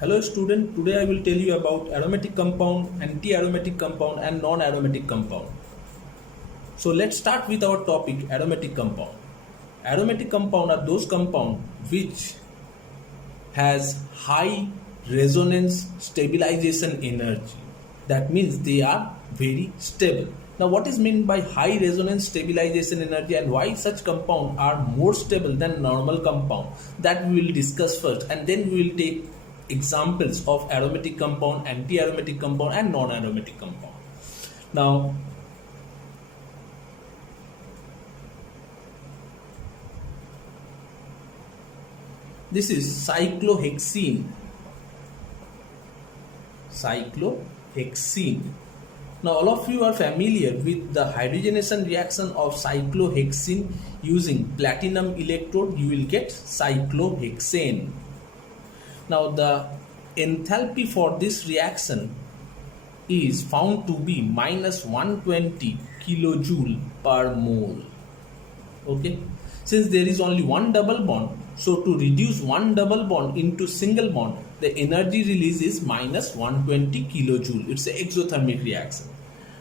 Hello student, today I will tell you about aromatic compound, anti-aromatic compound and non-aromatic compound. So let's start with our topic, aromatic compound. Aromatic compound are those compound which has high resonance stabilization energy. That means they are very stable. Now what is meant by high resonance stabilization energy and why such compound are more stable than normal compound, that we will discuss first, and then we will take examples of aromatic compound, anti-aromatic compound and non-aromatic compound. Now this is cyclohexene. Now all of you are familiar with the hydrogenation reaction of cyclohexene. Using platinum electrode you will get cyclohexane. Now the enthalpy for this reaction is found to be minus 120 kilojoule per mole. Okay, since there is only one double bond, so to reduce one double bond into single bond, the energy release is minus 120 kilojoule. It's an exothermic reaction.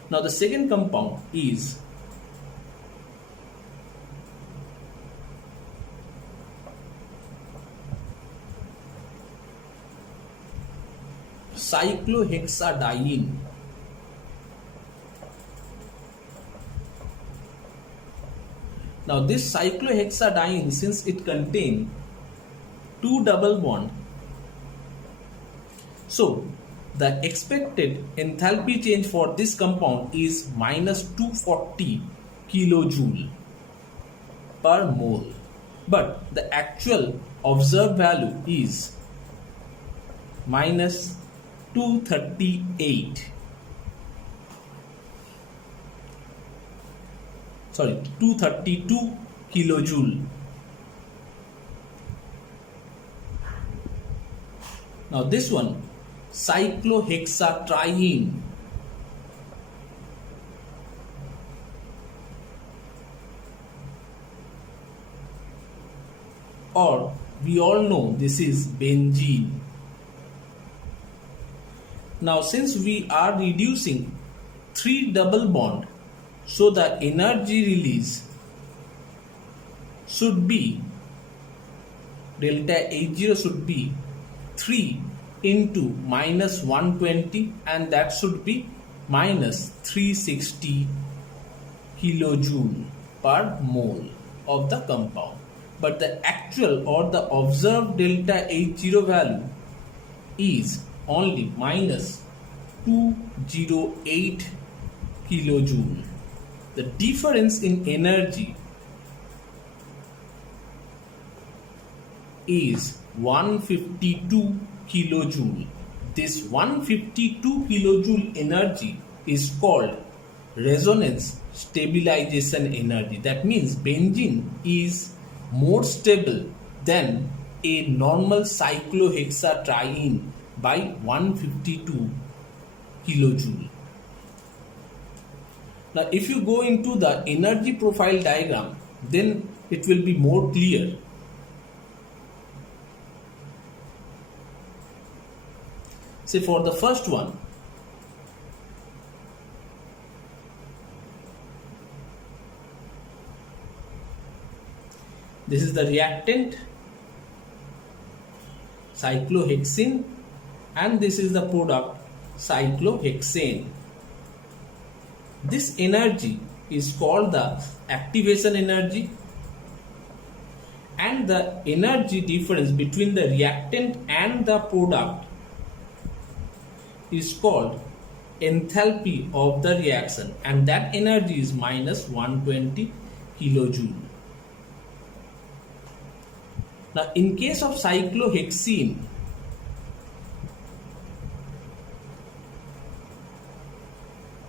Now the second compound is cyclohexadiene. Now this cyclohexadiene, since it contains two double bond, so the expected enthalpy change for this compound is minus 240 kilojoule per mole, but the actual observed value is minus 232 kilojoule. Now this one, cyclohexatriene, or we all know this is benzene. Now since we are reducing three double bond, so the energy release should be delta H0 should be 3 into minus 120, and that should be minus 360 kilojoule per mole of the compound. But the actual or the observed delta H0 value is only minus 208 kilojoule. The difference in energy is 152 kilojoule. This 152 kilojoule energy is called resonance stabilization energy. That means benzene is more stable than a normal cyclohexatriene by 152 kilojoule. Now if you go into the energy profile diagram, then it will be more clear. Say for the first one, this is the reactant cyclohexene and this is the product cyclohexane. This energy is called the activation energy, and the energy difference between the reactant and the product is called enthalpy of the reaction, and that energy is minus 120 kilojoule. Now in case of cyclohexene,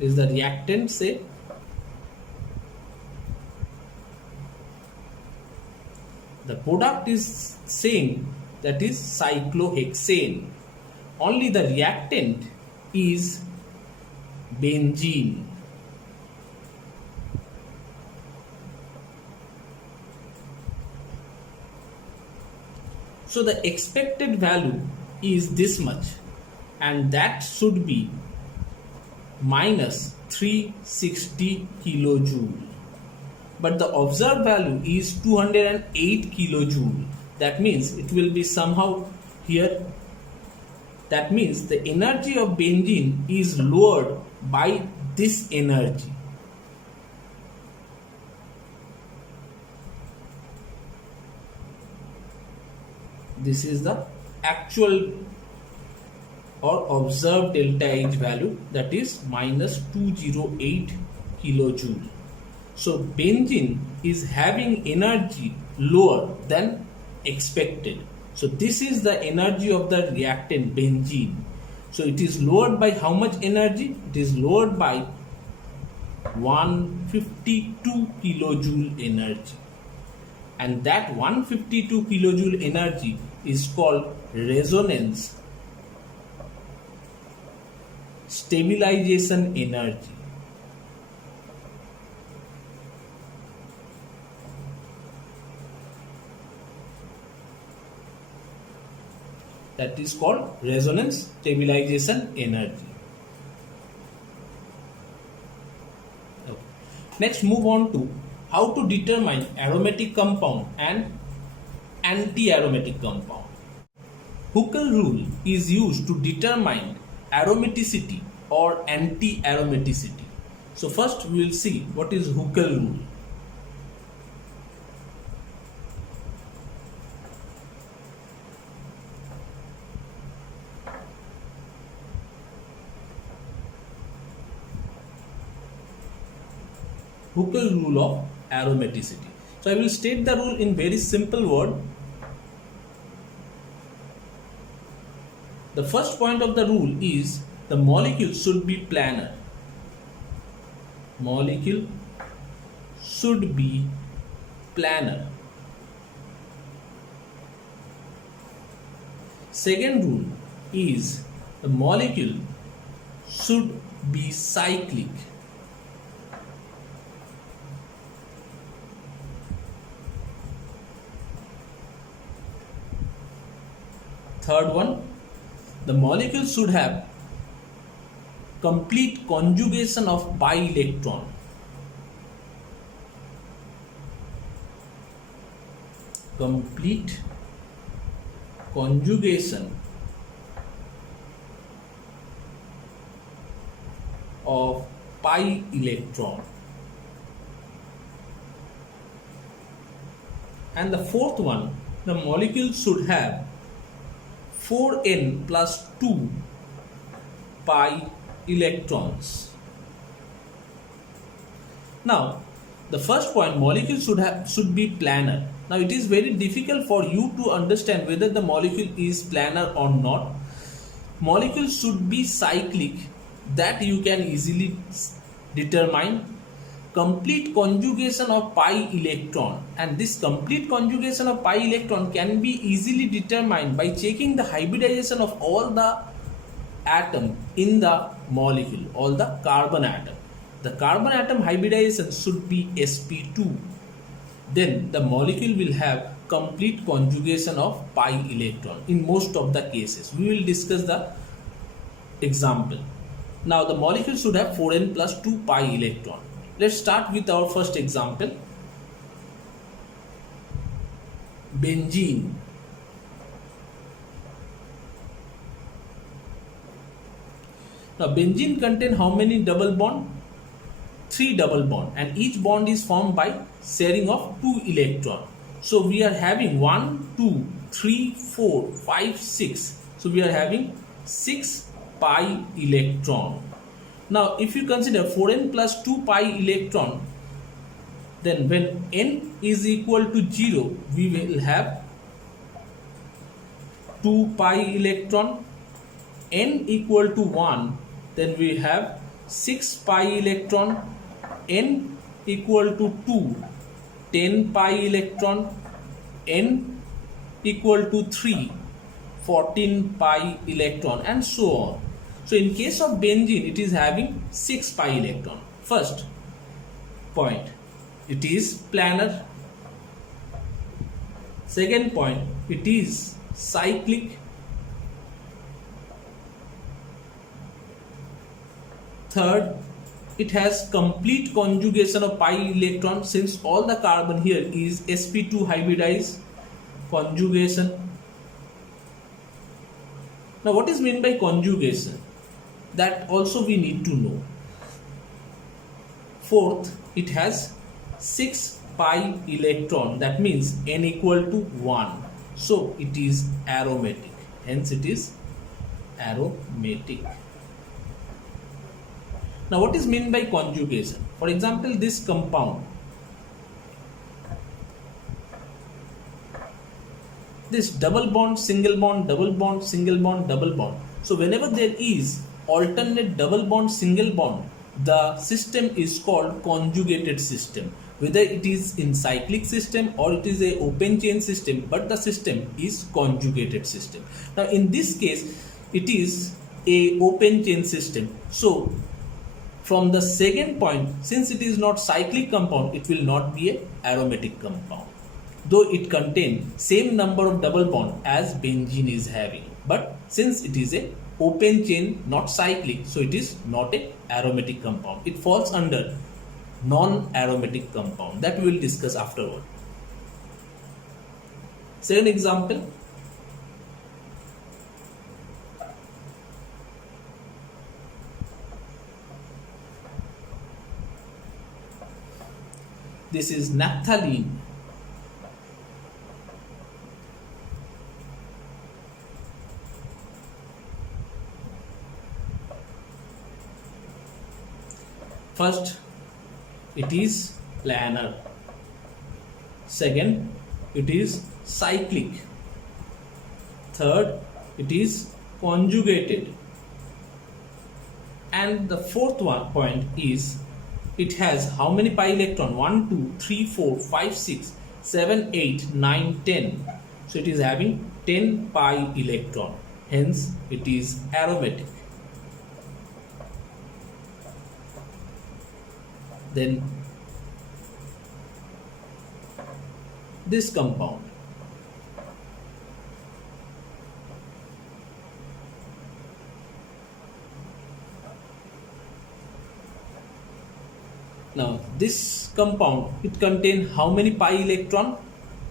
is the reactant, say, the product is same, that is cyclohexane, only the reactant is benzene. So the expected value is this much, and that should be minus 360 kilojoule. But the observed value is 208 kilojoule. That means it will be somehow here. That means the energy of benzene is lowered by this energy. This is the actual or observed delta H value, that is minus 208 kilojoule. So benzene is having energy lower than expected. So this is the energy of the reactant benzene. So it is lowered by how much energy? It is lowered by 152 kilojoule energy. And that 152 kilojoule energy is called resonance stabilization energy. That is called resonance stabilization energy. Okay. Next, move on to how to determine aromatic compound and anti-aromatic compound. Huckel rule is used to determine aromaticity or anti-aromaticity. So first we will see what is Huckel rule. Huckel rule of aromaticity. So I will state the rule in very simple word. The first point of the rule is the molecule should be planar. Molecule should be planar. Second rule is the molecule should be cyclic. Third one, the molecule should have complete conjugation of pi electron. Complete conjugation of pi electron. And the fourth one, the molecule should have 4n plus 2 pi electrons. Now, the first point, molecule should be planar. Now, it is very difficult for you to understand whether the molecule is planar or not. Molecule should be cyclic, that you can easily determine. Complete conjugation of pi electron, and this complete conjugation of pi electron can be easily determined by checking the hybridization of all the atom in the molecule, all the carbon atom. The carbon atom hybridization should be sp2. Then the molecule will have complete conjugation of pi electron in most of the cases. We will discuss the example. Now the molecule should have 4n plus 2 pi electron. Let's start with our first example. Benzene. Now benzene contain how many double bond? 3 double bond, and each bond is formed by sharing of 2 electron. So we are having 1, 2, 3, 4, 5, 6. So we are having 6 pi electron. Now if you consider 4n plus 2 pi electron, then when n is equal to 0, we will have 2 pi electron. N equal to 1, then we have 6 pi electron. N equal to 2, 10 pi electron. N equal to 3, 14 pi electron, and so on. So in case of benzene, it is having 6 pi electron. First point, it is planar. Second point, it is cyclic. Third, it has complete conjugation of pi electron, since all the carbon here is sp2 hybridized conjugation. Now what is meant by conjugation? That also we need to know. Fourth, it has 6 pi electron, that means n equal to 1. So it is aromatic, hence it is aromatic. Now what is meant by conjugation? For example, this compound, this double bond, single bond, double bond, single bond, double bond. So whenever there is alternate double bond, single bond, the system is called conjugated system. Whether it is in cyclic system or it is a open chain system, but the system is conjugated system. Now in this case, it is a open chain system. So from the second point, since it is not cyclic compound, it will not be a aromatic compound, though it contains same number of double bond as benzene is having. But since it is a open chain, not cyclic, so it is not a aromatic compound. It falls under non-aromatic compound, that we will discuss afterward. Second example, this is naphthalene. First, it is planar. Second, it is cyclic. Third, it is conjugated. And the fourth point is, it has how many pi electron? 1, 2, 3, 4, 5, 6, 7, 8, 9, 10. So it is having 10 pi electron. Hence, it is aromatic. Then this compound, now this compound, it contains how many pi electron?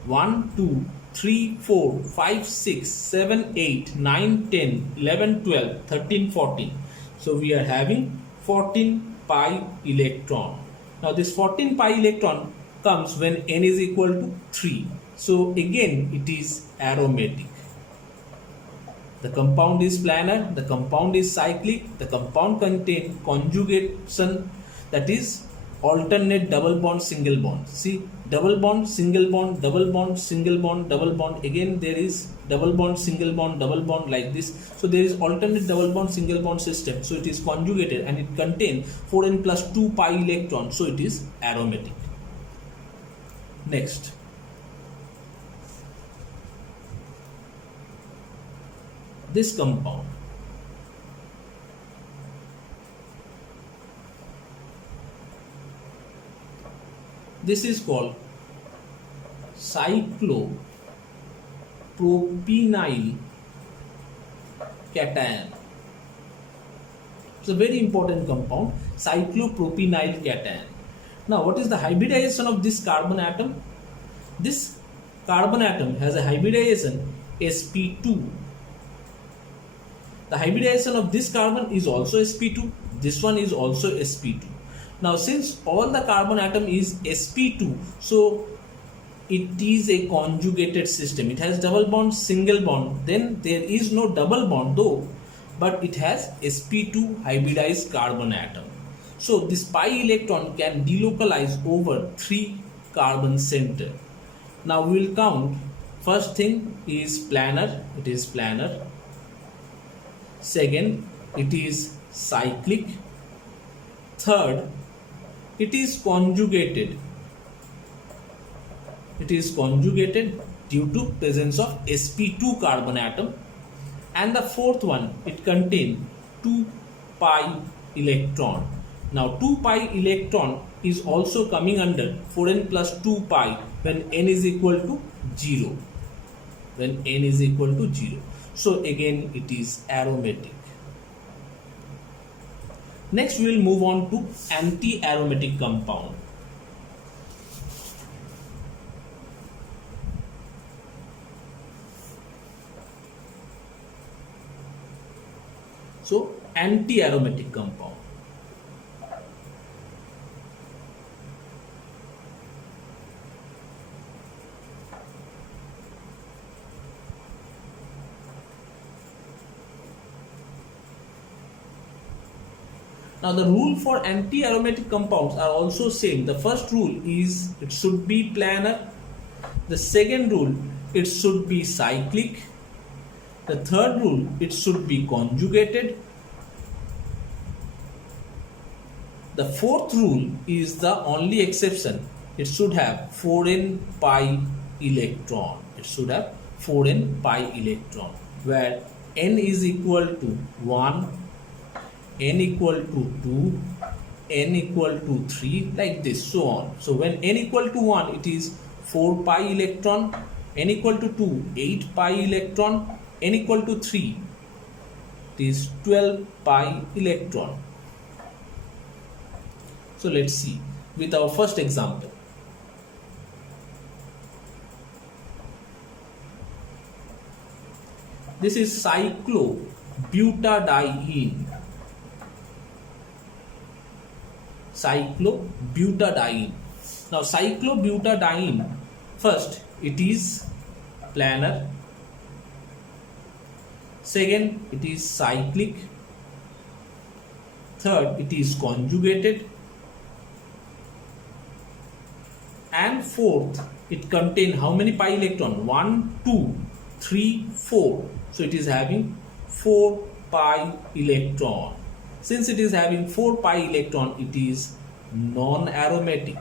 1, 2, 3, 4, 5, 6, 7, 8, 9, 10, 11, 12, 13, 14. So we are having 14 pi electron. Now this 14 pi electron comes when n is equal to 3. So again it is aromatic. The compound is planar, the compound is cyclic, the compound contains conjugation, that is alternate double bond, single bond. See, double bond, single bond, double bond, single bond, double bond. Again there is double bond, single bond, double bond, like this. So there is alternate double bond, single bond system. So it is conjugated and it contains 4n plus 2 pi electron. So it is aromatic. Next, this compound, this is called cyclopropynyl cation. It's a very important compound, cyclopropynyl cation. Now what is the hybridization of this carbon atom? This carbon atom has a hybridization sp2. The hybridization of this carbon is also sp2. This one is also sp2. Now since all the carbon atom is sp2, so it is a conjugated system. It has double bond, single bond. Then there is no double bond though, but it has sp2 hybridized carbon atom. So this pi electron can delocalize over 3 carbon center. Now we will count. First thing is planar. It is planar. Second, it is cyclic. Third, it is conjugated. It is conjugated due to presence of sp2 carbon atom. And the fourth one, it contains 2 pi electron. Now 2 pi electron is also coming under 4n plus 2 pi when n is equal to 0. When n is equal to 0. So again it is aromatic. Next, we will move on to anti-aromatic compound. So, anti-aromatic compound. Now the rule for anti-aromatic compounds are also same. The first rule is it should be planar. The second rule, it should be cyclic. The third rule, it should be conjugated. The fourth rule is the only exception. It should have 4n pi electron. It should have 4n pi electron, where n is equal to 1, n equal to 2, n equal to 3, like this, so on. So when n equal to 1, it is 4 pi electron, n equal to 2, 8 pi electron, n equal to 3, it is 12 pi electron. So let's see with our first example. This is cyclobutadiene. Cyclobutadiene. Now cyclobutadiene, first it is planar, second it is cyclic, third it is conjugated, and fourth it contains how many pi electron? 1, 2, 3, 4. So it is having 4 pi electron. Since it is having 4 pi electron, it is non-aromatic.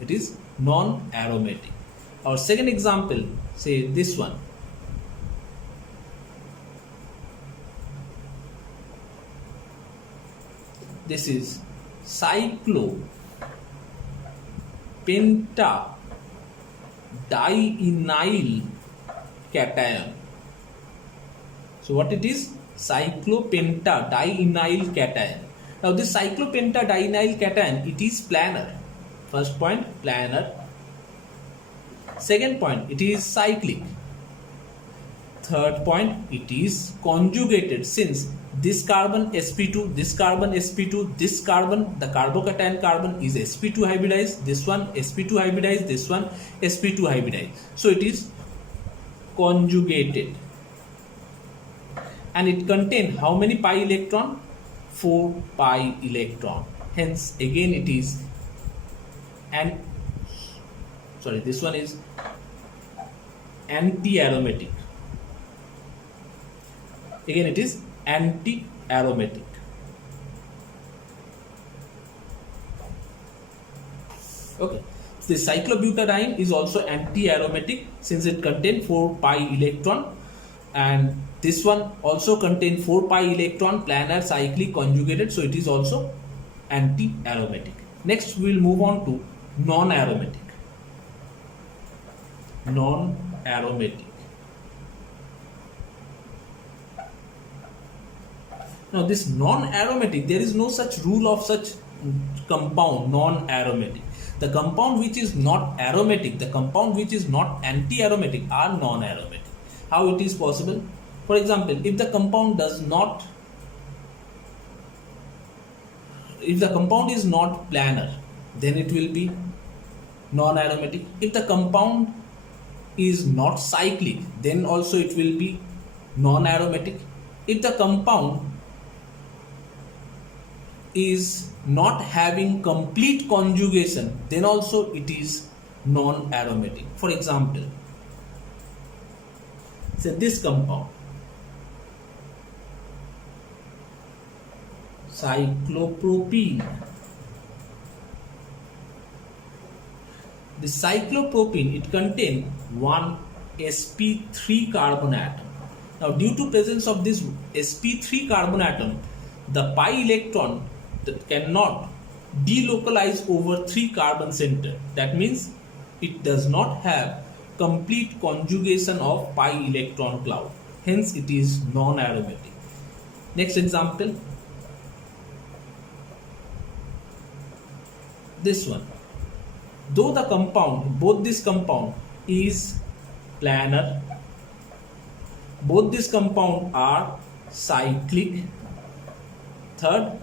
It is non-aromatic. Our second example, say this one. This is cyclopentadienyl cation. So what it is? Cyclopentadienyl cation. Now this cyclopentadienyl cation, it is planar. First point, planar. Second point, it is cyclic. Third point, it is conjugated, since this carbon sp2, this carbon sp2, this carbon, the carbocation carbon is sp2 hybridized, this one sp2 hybridized, this one sp2 hybridized. So it is conjugated, and it contains how many pi electron? 4 pi electron. Hence again it is this one is anti-aromatic. Again it is anti-aromatic. Okay, so the cyclobutadiene is also anti-aromatic since it contains 4 pi electron, and this one also contains 4 pi electron, planar, cyclic, conjugated, so it is also anti-aromatic. Next we will move on to non-aromatic. Non-aromatic. Now this non-aromatic, there is no such rule of such compound, non-aromatic. The compound which is not aromatic, the compound which is not anti-aromatic are non-aromatic. How it is possible? For example, if the compound is not planar, then it will be non-aromatic. If the compound is not cyclic, then also it will be non-aromatic. If the compound is not having complete conjugation, then also it is non-aromatic. For example, say this compound, cyclopropene. The cyclopropene, it contains one sp3 carbon atom. Now due to presence of this sp3 carbon atom, the pi electron that cannot delocalize over 3 carbon center. That means it does not have complete conjugation of pi electron cloud. Hence it is non-aromatic. Next example. This one. Though the compound, both this compound is planar, both these compounds are cyclic. Third,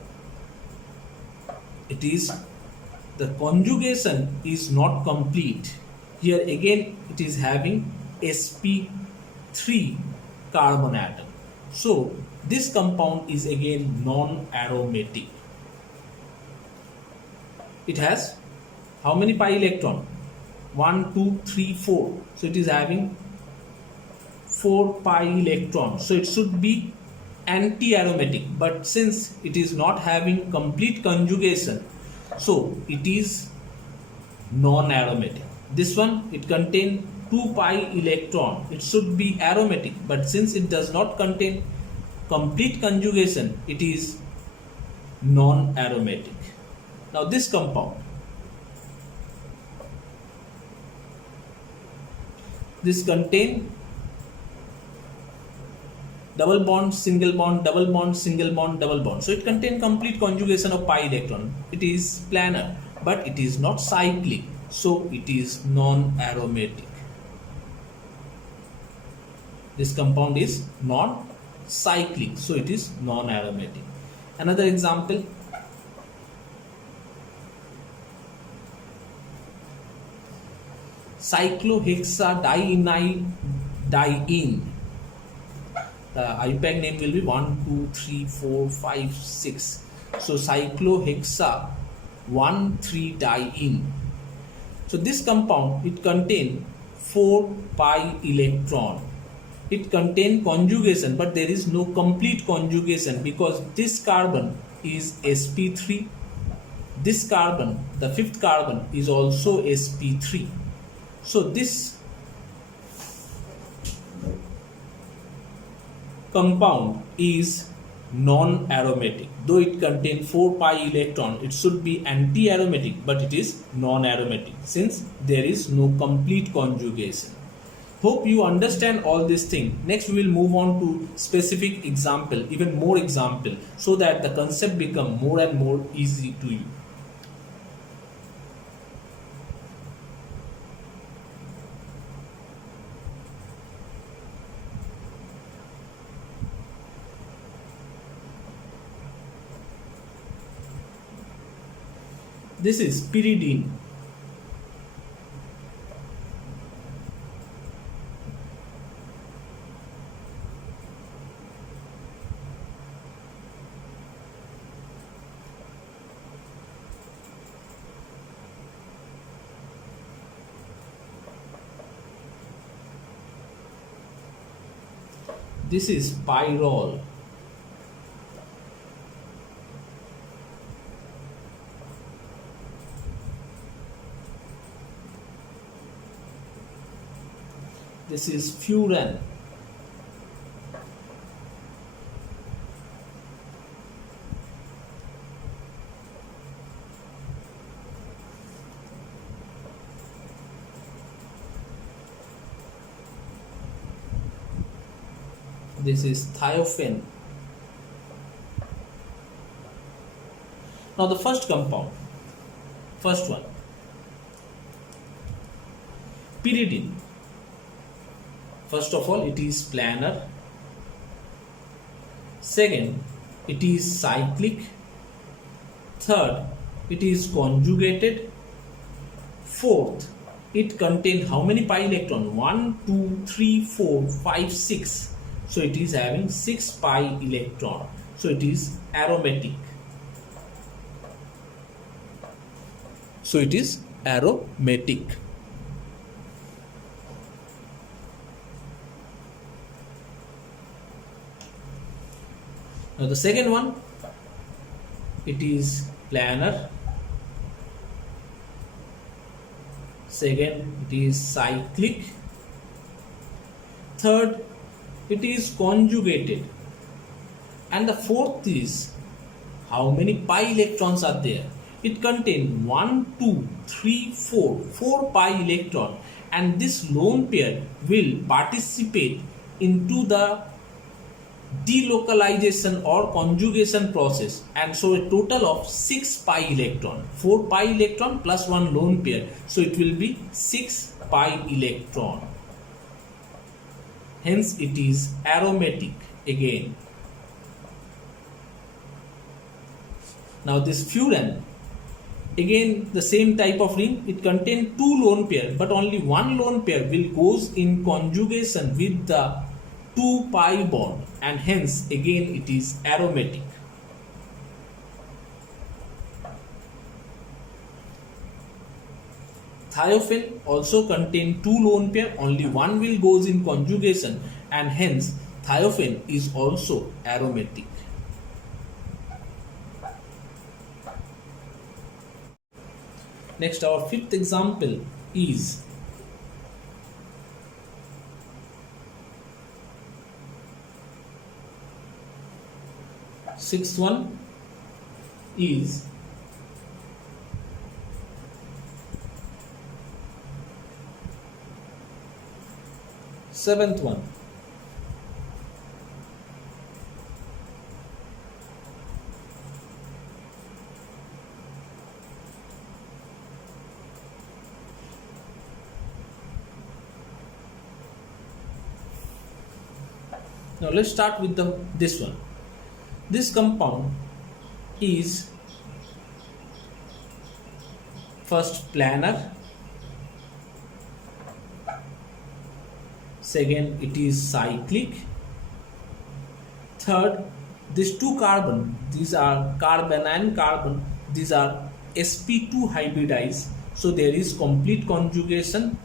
it is the conjugation is not complete. Here again it is having sp3 carbon atom. So this compound is again non-aromatic. It has how many pi electron? 1, 2, 3, 4. So it is having 4 pi electrons. So it should be anti-aromatic. But since it is not having complete conjugation, so it is non-aromatic. This one, it contains 2 pi electron. It should be aromatic. But since it does not contain complete conjugation, it is non-aromatic. Now this compound, this contain double bond, single bond, double bond, single bond, double bond. So it contains complete conjugation of pi electron. It is planar, but it is not cyclic. So it is non-aromatic. This compound is non-cyclic. So it is non-aromatic. Another example. Cyclohexadiene. The IUPAC name will be 1, 2, 3, 4, 5, 6. So cyclohexa 1,3-diene. So this compound, it contains 4 pi electron. It contains conjugation, but there is no complete conjugation because this carbon is sp3. This carbon, the fifth carbon, is also sp3. So this compound is non-aromatic. Though it contains 4 pi electron, it should be anti-aromatic, but it is non-aromatic since there is no complete conjugation. Hope you understand all these things. Next we will move on to specific example, even more example, so that the concept become more and more easy to you. This is pyridine. This is pyrrole. This is furan. This is thiophene. Now the first compound, first one, pyridine. First of all, it is planar. Second, it is cyclic. Third, it is conjugated. Fourth, it contains how many pi electron? 1, 2, 3, 4, 5, 6. So it is having 6 pi electron. So it is aromatic. So it is aromatic. Now the second one, it is planar. Second, it is cyclic. Third, it is conjugated. And the fourth is, how many pi electrons are there? It contains 1, 2, 3, 4, 4 pi electron. and this lone pair will participate into the delocalization or conjugation process, and so a total of 6 pi electron, 4 pi electron plus 1 lone pair, so it will be 6 pi electron. Hence it is aromatic again. Now this furan, again the same type of ring, it contains 2 lone pair, but only 1 lone pair will goes in conjugation with the 2 pi bond, and hence again it is aromatic. Thiophene also contain 2 lone pair, only 1 will goes in conjugation, and hence thiophene is also aromatic. Next, our fifth example is sixth one is seventh one. Now let's start with this one. This compound is first planar, second it is cyclic, third these 2 carbon, these are carbon and carbon, these are sp2 hybridized, so there is complete conjugation.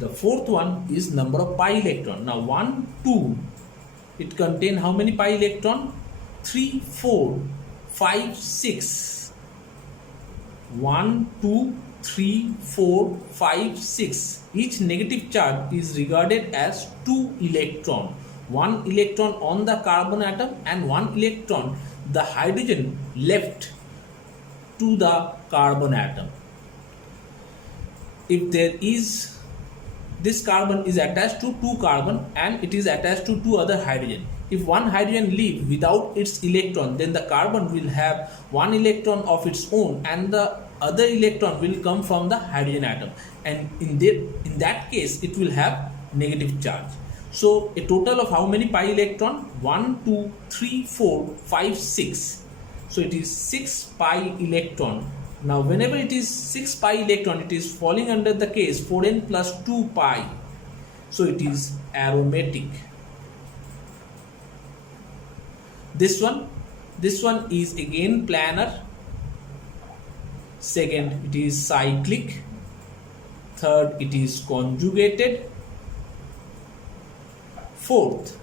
The fourth one is number of pi electron. Now 1, 2, it contain how many pi electron? 3, 4, 5, 6. 1, 2, 3, 4, 5, 6. Each negative charge is regarded as 2 electron. 1 electron on the carbon atom and 1 electron the hydrogen left to the carbon atom. If there is this carbon is attached to 2 carbon and it is attached to 2 other hydrogen. If one hydrogen leaves without its electron, then the carbon will have 1 electron of its own and the other electron will come from the hydrogen atom, and in that case it will have negative charge. So a total of how many pi electron? 1, 2, 3, 4, 5, 6. So it is 6 pi electron. Now whenever it is 6 pi electron, it is falling under the case 4n plus 2 pi. So it is aromatic. This one is again planar. Second, it is cyclic. Third, it is conjugated. Fourth,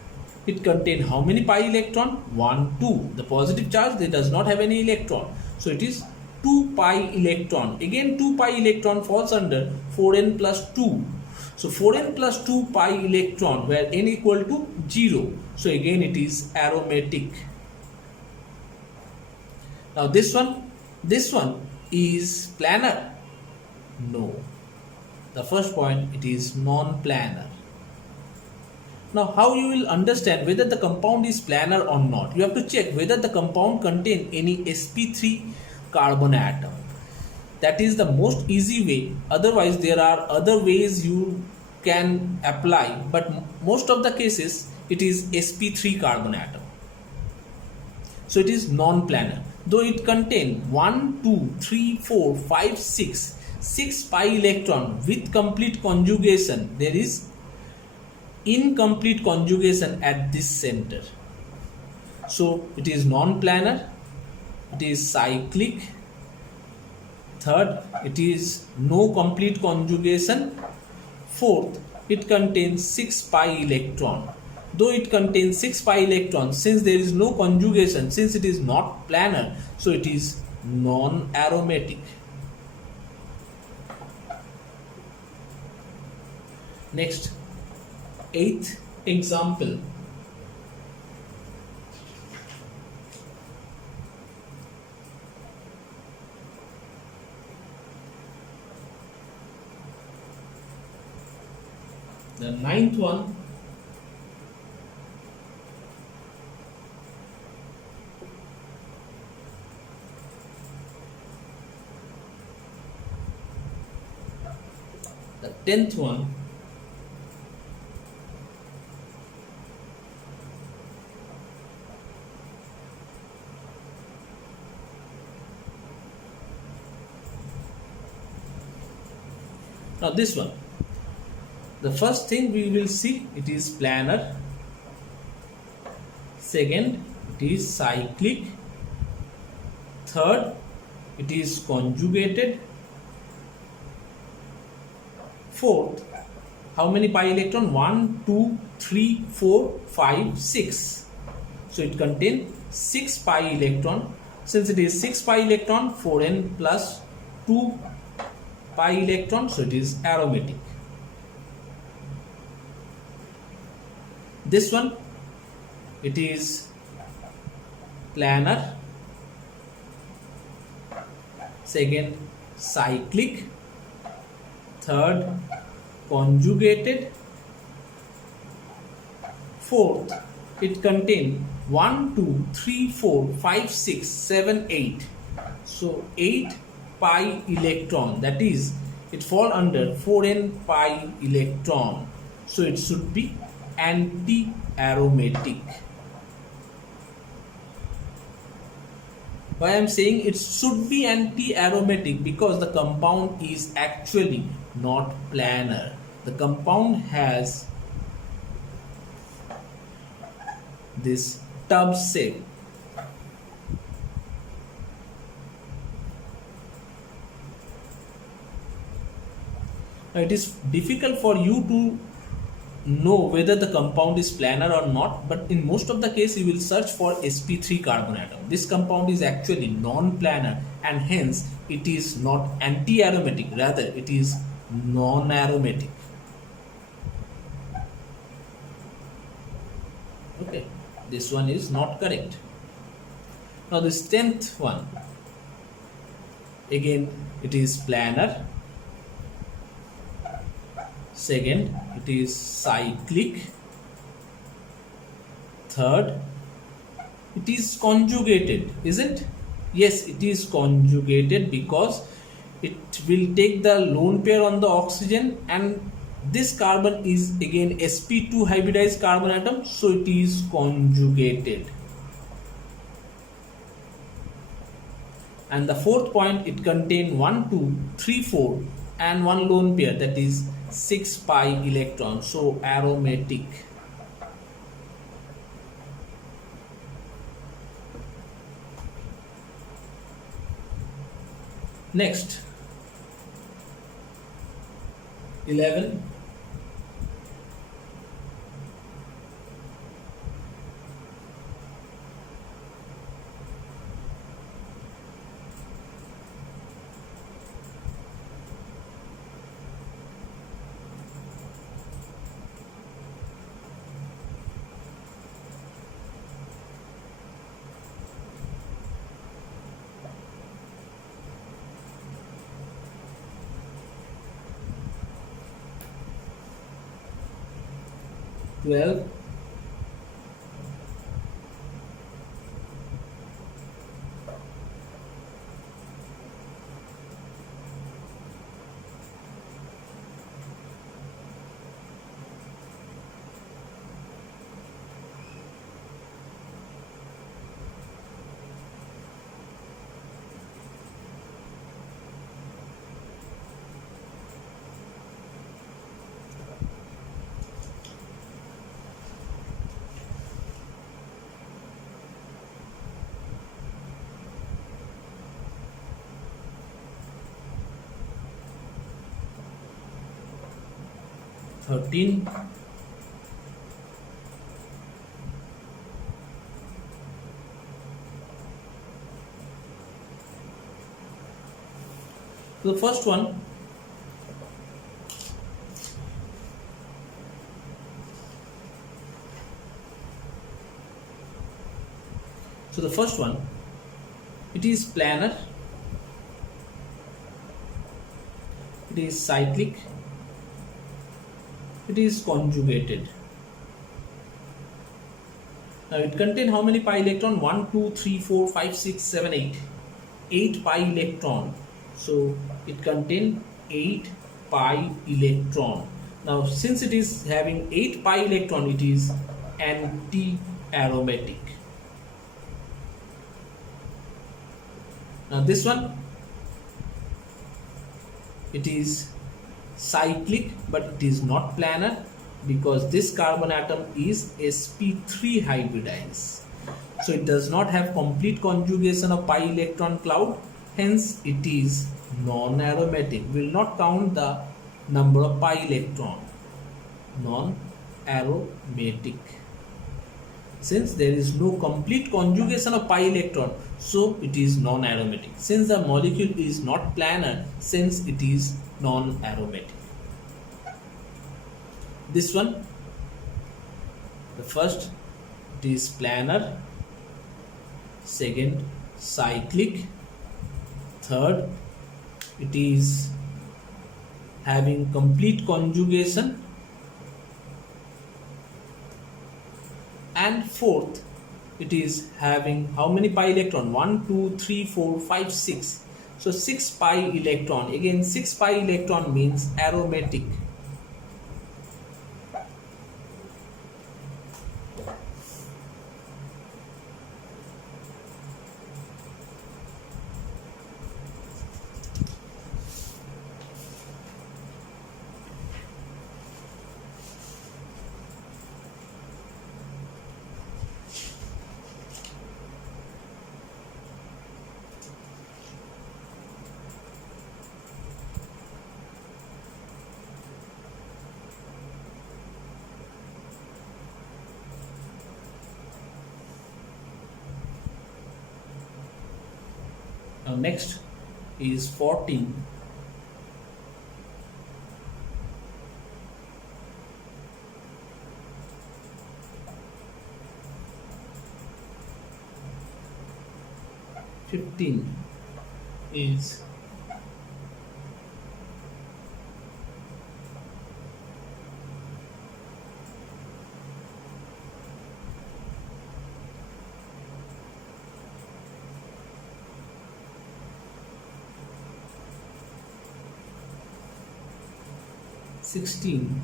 it contains how many pi electron? 1, 2. The positive charge, they does not have any electron. So it is 2 pi electron. Again 2 pi electron falls under 4n plus 2. So 4n plus 2 pi electron where n equal to 0. So again it is aromatic. Now this one is planar? No. The first point, it is non-planar. Now how you will understand whether the compound is planar or not? You have to check whether the compound contain any sp3 carbon atom. That is the most easy way. Otherwise there are other ways you can apply, but most of the cases it is sp3 carbon atom. So it is non-planar. Though it contain 1, 2, 3, 4, 5, 6 pi electron with complete conjugation, there is incomplete conjugation at this center. So it is non-planar, it is cyclic. Third, it is no complete conjugation. Fourth, it contains 6 pi electron. Though it contains 6 pi electrons, since there is no conjugation, since it is not planar, so it is non-aromatic. Next, eighth example. The ninth one, the 10th one, now this one, the first thing we will see, it is planar. Second, it is cyclic. Third, it is conjugated. Fourth, how many pi electron? 1, 2, 3, 4, 5, 6. So it contains 6 pi electron. Since it is 6 pi electron, 4n plus 2 pi electron, so it is aromatic. This one, it is planar. Second, cyclic. Third, conjugated. Fourth, it contains 1, 2, 3, 4, 5, 6, 7, 8. So 8 pi electron, that is, it fall under 4n pi electron. So it should be anti-aromatic. Why I am saying it should be anti-aromatic? Because the compound is actually not planar. The compound has this tub shape. Now it is difficult for you to know whether the compound is planar or not, but in most of the case you will search for sp3 carbon atom. This compound is actually non-planar and hence it is not anti-aromatic, rather it is non-aromatic. Okay, this one is not correct. Now this 10th one, again it is planar. Second, it is cyclic. Third, it is conjugated, isn't? Yes, it is conjugated because it will take the lone pair on the oxygen, and this carbon is again sp2 hybridized carbon atom, so it is conjugated. And the fourth point, it contains 1, 2, 3, 4 and one lone pair, that is 6 pi electron, so aromatic. Next, 11. Well, $13. So the first one, it is planar, it is cyclic, it is conjugated. Now it contains how many pi electron? 1, 2, 3, 4, 5, 6, 7, 8. 8 pi electron. So it contains 8 pi electron. Now since it is having 8 pi electron, it is anti-aromatic. Now this one, it is cyclic, but it is not planar, because this carbon atom is sp3 hybridized. So it does not have complete conjugation of pi electron cloud, hence it is non-aromatic. We will not count the number of pi electron. Non-aromatic. Since there is no complete conjugation of pi electron, so it is non-aromatic. Since the molecule is not planar, since it is non-aromatic. This one, the first, it is planar, second cyclic, third it is having complete conjugation, and fourth it is having how many pi electron? 1, 2, 3, 4, 5, 6. So 6 pi electron. Again 6 pi electron means aromatic. Now next is 14. Is 16.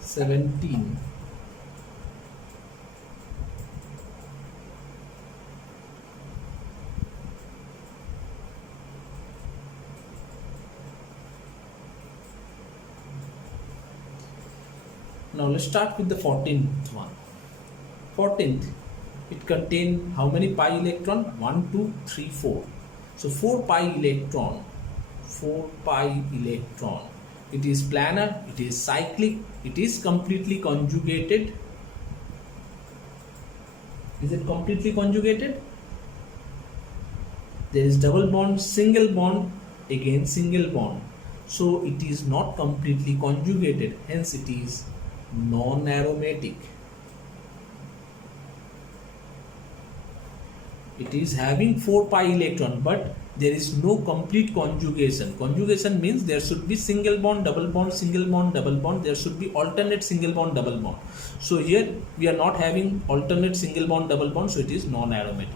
Seventeen. Now let's start with the 14th one. 14th, it contains how many pi electron? 1, 2, 3, 4. So 4 pi electron. 4 pi electron. It is planar, it is cyclic, it is completely conjugated. Is it completely conjugated? There is double bond, single bond, again single bond. So it is not completely conjugated, hence it is non-aromatic. It is having 4 pi electron, but there is no complete conjugation. Conjugation means there should be single bond, double bond, single bond, double bond. There should be alternate single bond, double bond. So here we are not having alternate single bond, double bond, so it is non-aromatic.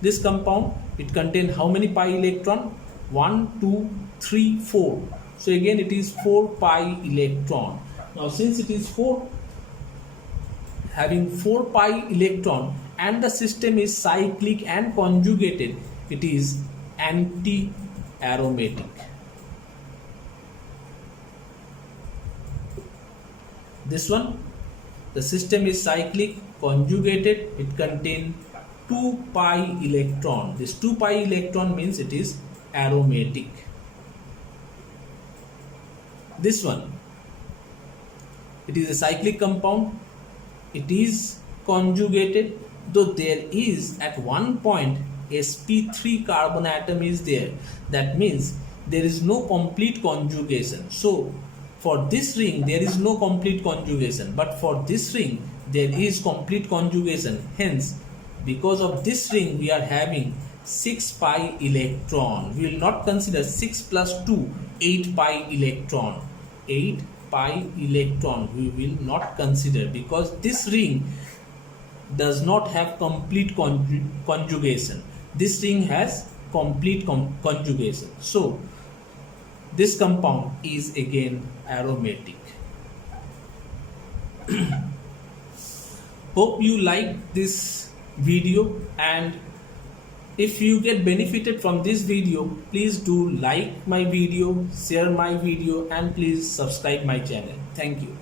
This compound, it contains how many pi electron? 1, 2, 3, 4. So again it is 4 pi electron. Now since it is having 4 pi electron and the system is cyclic and conjugated, it is anti-aromatic. This one, the system is cyclic, conjugated, it contains 2 pi electron. This 2 pi electron means it is aromatic. This one, it is a cyclic compound, it is conjugated, though there is at one point sp3 carbon atom is there. That means there is no complete conjugation. So for this ring there is no complete conjugation, but for this ring there is complete conjugation. Hence, because of this ring we are having 6 pi electron. We will not consider 6 plus 2, 8 pi electron. 8 pi electron we will not consider, because this ring does not have complete conjugation. This ring has complete conjugation. So this compound is again aromatic. Hope you like this video, and if you get benefited from this video, please do like my video, share my video, and please subscribe my channel. Thank you.